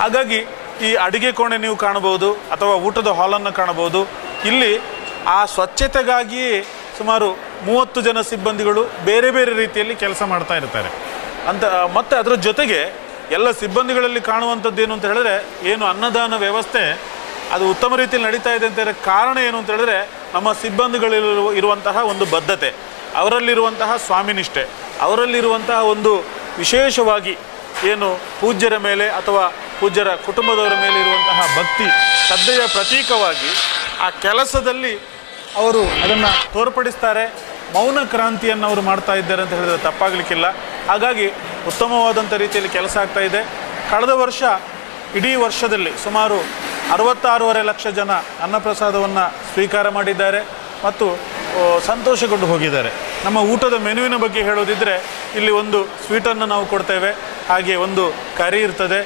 ಹಾಗಾಗಿ ಈ ಅಡಿಗೆ ಕೋಣೆ ನೀವು ಕಾಣಬಹುದು ಅಥವಾ ಊಟದ ಹಾಲನ್ನು ಕಾಣಬಹುದು. ಇಲ್ಲಿ ಆ ಸ್ವಚ್ಛತೆಗಾಗಿಯೇ ಸುಮಾರು 30 ಜನ ಸಿಬ್ಬಂದಿಗಳು ಬೇರೆ ಬೇರೆ ರೀತಿಯಲ್ಲಿ ಕೆಲಸ ಮಾಡ್ತಾ ಇರ್ತಾರೆ ಅಂತ. ಮತ್ತು ಅದರ ಜೊತೆಗೆ ಎಲ್ಲ ಸಿಬ್ಬಂದಿಗಳಲ್ಲಿ ಕಾಣುವಂಥದ್ದು ಏನು ಅಂತ ಹೇಳಿದ್ರೆ, ಏನು ಅನ್ನದಾನ ವ್ಯವಸ್ಥೆ ಅದು ಉತ್ತಮ ರೀತಿಯಲ್ಲಿ ನಡೀತಾ ಇದೆ ಅಂತ ಹೇಳಿದ್ರೆ ಕಾರಣ ಏನು ಅಂತ ಹೇಳಿದ್ರೆ, ನಮ್ಮ ಸಿಬ್ಬಂದಿಗಳಿರುವಂತಹ ಒಂದು ಬದ್ಧತೆ, ಅವರಲ್ಲಿರುವಂತಹ ಸ್ವಾಮಿನಿಷ್ಠೆ, ಅವರಲ್ಲಿರುವಂತಹ ಒಂದು ವಿಶೇಷವಾಗಿ ಏನು ಪೂಜ್ಯರ ಮೇಲೆ ಅಥವಾ ಪೂಜ್ಯರ ಕುಟುಂಬದವರ ಮೇಲೆ ಇರುವಂತಹ ಭಕ್ತಿ ಶ್ರದ್ಧೆಯ ಪ್ರತೀಕವಾಗಿ ಆ ಕೆಲಸದಲ್ಲಿ ಅವರು ಅದನ್ನು ತೋರ್ಪಡಿಸ್ತಾರೆ. ಮೌನ ಕ್ರಾಂತಿಯನ್ನು ಅವರು ಮಾಡ್ತಾ ಇದ್ದಾರೆ ಅಂತ ಹೇಳಿದ್ರೆ ತಪ್ಪಾಗಲಿಕ್ಕಿಲ್ಲ. ಹಾಗಾಗಿ ಉತ್ತಮವಾದಂಥ ರೀತಿಯಲ್ಲಿ ಕೆಲಸ ಆಗ್ತಾ ಇದೆ. ಕಳೆದ ವರ್ಷ ಇಡೀ ವರ್ಷದಲ್ಲಿ ಸುಮಾರು 66.5 ಲಕ್ಷ ಜನ ಅನ್ನಪ್ರಸಾದವನ್ನು ಸ್ವೀಕಾರ ಮಾಡಿದ್ದಾರೆ ಮತ್ತು ಸಂತೋಷಗೊಂಡು ಹೋಗಿದ್ದಾರೆ. ನಮ್ಮ ಊಟದ ಮೆನುವಿನ ಬಗ್ಗೆ ಹೇಳೋದಿದ್ದರೆ, ಇಲ್ಲಿ ಒಂದು ಸ್ವೀಟನ್ನು ನಾವು ಕೊಡ್ತೇವೆ, ಹಾಗೆ ಒಂದು ಕರಿ ಇರ್ತದೆ,